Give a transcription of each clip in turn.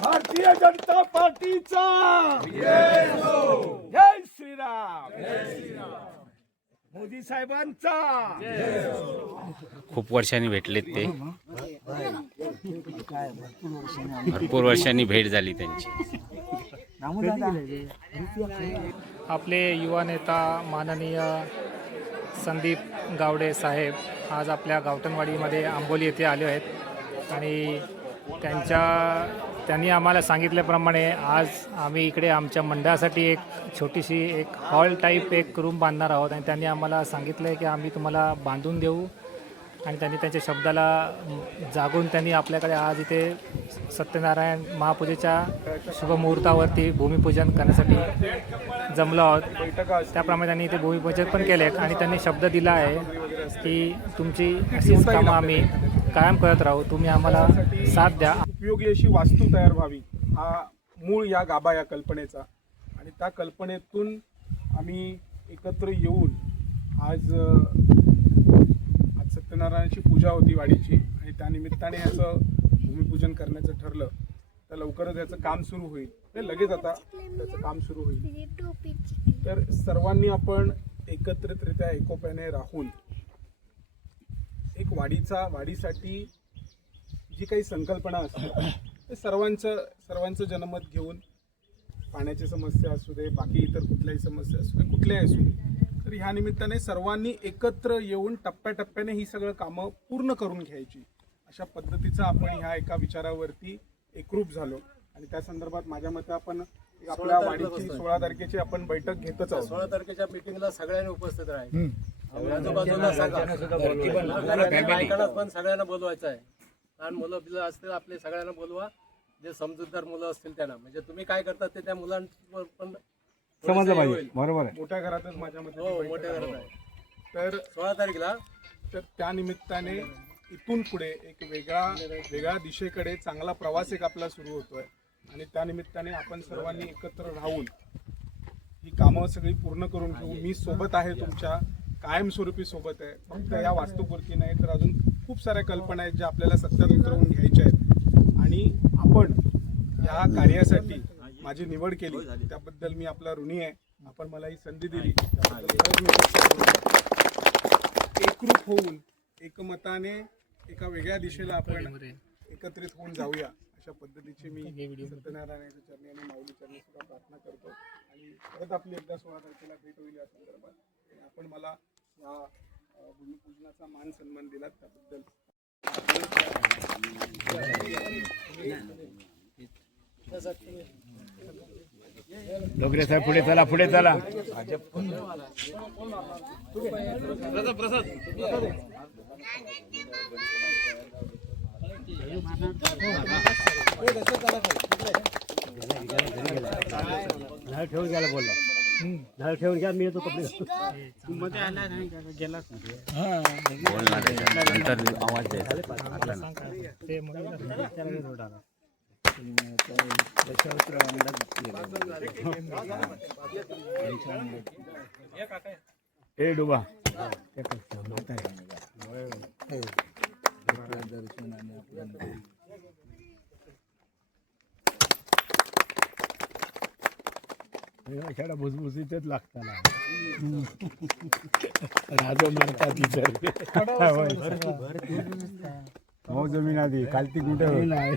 भारतीय जनता पार्टीचा! जय श्रीराम! मोदी साहेबांचा! खूप वर्षांनी भेटलेत ते. भरपूर वर्षांनी भेट झाली त्यांची. आपले युवा नेता माननीय संदीप गावडे साहेब आज आपल्या गावठणवाडीमध्ये आंबोली येथे आले आहेत. आणि त्यांच्या त्यांनी आम्हाला सांगितल्याप्रमाणे आज आम्ही इकडे आमच्या मंडळासाठी एक छोटीशी एक हॉल टाईप एक रूम बांधणार आहोत आणि त्यांनी आम्हाला सांगितलं आहे की आम्ही तुम्हाला बांधून देऊ. आणि त्यांनी त्यांच्या शब्दाला जागून त्यांनी आपल्याकडे आज इथे सत्यनारायण महापूजेच्या शुभमुहूर्तावरती भूमिपूजन करण्यासाठी जमलो आहोत. त्याप्रमाणे त्यांनी इथे भूमिपूजन पण केले आणि त्यांनी शब्द दिला आहे की तुमची अशीच कामं आम्ही कायम करत राहू. तुम्ही आम्हाला साथ द्या. उपयोगी अशी वास्तू तयार व्हावी हा मूळ या गाभा या कल्पनेचा. आणि त्या कल्पनेतून आम्ही एकत्र येऊन आज सत्यनारायणाची पूजा होती वाडीची आणि त्यानिमित्ताने याचं भूमिपूजन करण्याचं ठरलं. तर लवकरच याचं काम सुरू होईल. ते लगेच आता त्याचं काम सुरू होईल. तर सर्वांनी आपण एकत्रितरित्या एकोप्याने राहून एक वाडीचा वाडीसाठी जी काही संकल्पना असते ते सर्वांचं सर्वांचं जनमत घेऊन पाण्याची समस्या असू दे बाकी इतर कुठल्याही समस्या असू दे कुठल्याही असू दे तर ह्या निमित्ताने सर्वांनी एकत्र येऊन टप्प्याटप्प्याने ही सगळं कामं पूर्ण करून घ्यायची. अशा पद्धतीचं आपण ह्या एका विचारावरती एकरूप झालो. आणि त्या संदर्भात माझ्या मते आपण आपल्या वाडीची सोळा तारखेची आपण बैठक घेतच आहोत. सोळा तारखेच्या मीटिंगला सगळ्यांनी उपस्थित राहायचं. आजूबाजूला सांगा. पण सगळ्यांना बोलवायचं आहे. लहान मुलं बिलं असतील आपले सगळ्यांना बोलवा. जे समजूतदार मुलं असतील त्यांना. म्हणजे तुम्ही काय करतात ते त्या मुलांवर पण समजलं पाहिजे. बरोबर आहे. मोठ्या घरातच माझ्या मते हो मोठ्या. घरात आहे. तर सोळा तारखेला? तर त्या निमित्ताने इथून पुढे एक वेगळा वेगळ्या दिशेकडे चांगला प्रवास एक आपला सुरू होतोय. आणि त्या निमित्ताने आपण सर्वांनी एकत्र राहून ही कामं सगळी पूर्ण करून घेऊ. मी सोबत आहे तुमच्या कायमस्वरूपी सोबत आहे. फक्त या वास्तूपुरती नाही तर अजून खूप साऱ्या कल्पना आहेत ज्या आपल्याला सत्यात उतरवून घ्यायच्या आहेत. आणि आपण या कार्यासाठी माझी निवड केली. त्याबद्दल मी आपला ऋणी आहे. आपण मला ही संधी दिली. एकरूप होऊन एकमताने एका वेगळ्या दिशेला आपण एकत्रित होऊन जाऊया अशा पद्धतीची मी सत्यनारायणाच्या चरणी आणि माऊली चरणी सुद्धा प्रार्थना करतो. आणि परत आपली एकदा सोळा तारखेला भेट होईल या संदर्भात. आणि आपण मला या भूमिपूजनाचा मान सन्मान दिलात त्याबद्दल. डोगरे साहेब पुढे चला पुढे चला झाड ठेवून घ्यायला बोलला झाड ठेवून घ्या मी येतो कपडे. नंतर आवाज द्यायचा नाही. ए डोबा. अशाला भुसभुसीतच लागताना. राजो मारतात इतर हो जमीन आधी. कालती कुठे? नाही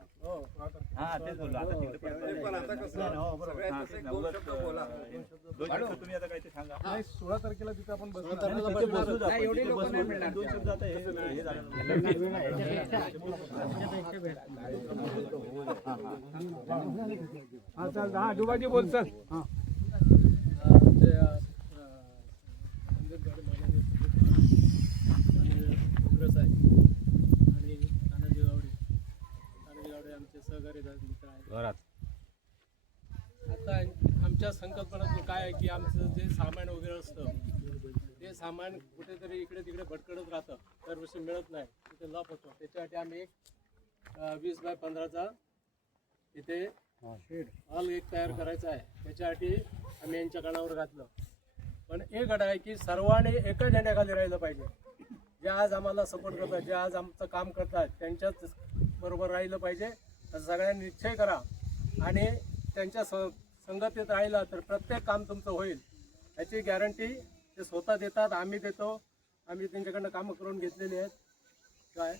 नाही सोळा तारखेला तिथे आपण बसणार. हा चाल हा डुबाजी बोल चल. आमचे संदीप गाडे माननीय काँग्रेस आहे आणि तानाजी गावडे तानाजी गावडे आमचे सहकारी दा- मित्र आहेत घरात आता आमच्या संकल्पनातून काय आहे की आमचं जे सामान वगैरे असतं ते सामान कुठेतरी इकडे तिकडे भटकडत राहतं. दरवर्षी मिळत नाही. तिथे लप होतो. त्याच्यासाठी आम्ही एक वीस बाय पंधराचा इथे हॉल एक तयार करायचा आहे. त्याच्यासाठी आम्ही यांच्या कानावर घातलं. पण एक अट आहे की सर्वांनी एका झेंड्याखाली राहिलं पाहिजे. जे आज आम्हाला सपोर्ट करतात जे आज आमचं काम करतात त्यांच्याच बरोबर राहिलं पाहिजे. सगळ्यांनी निश्चय करा. आणि त्यांच्या स संगतीत राहिला तर प्रत्येक काम तुमचं होईल. याची गॅरंटी ते स्वतः देतात आम्ही देतो. आम्ही त्यांच्याकडनं कामं करून घेतलेली आहेत. काय?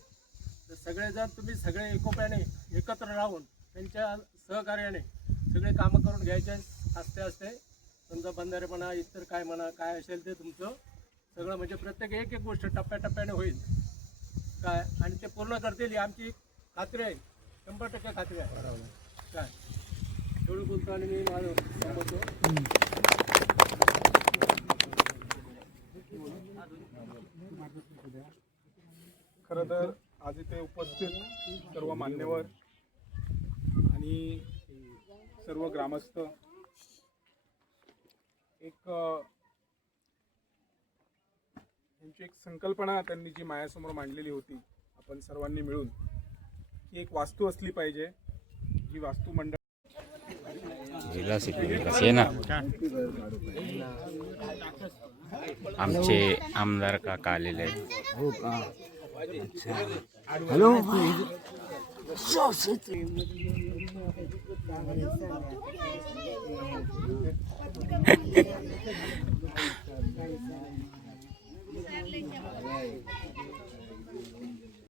तर सगळेजण तुम्ही सगळे एकोप्याने एकत्र राहून त्यांच्या सहकार्याने सगळे कामं करून घ्यायचे असते असते. समजा बंधारेपणा इतर काय म्हणा काय असेल ते तुमचं सगळं म्हणजे प्रत्येक एक एक गोष्ट टप्प्याटप्प्याने होईल. काय? आणि ते पूर्ण करतील ही आमची खात्री आहे. शंभर टक्के खात्री आहे. काय? खर बोलतो आणि मी माझं खरं तर आज इथे उपस्थित सर्व मान्यवर आणि सर्व ग्रामस्थ. एक त्यांची एक संकल्पना त्यांनी जी मायासमोर मांडलेली होती आपण सर्वांनी मिळून की एक वास्तू असली पाहिजे जी वास्तू मंडळ विलास विकास ये ना आमचे आमदार काका आलेले हो हॅलो?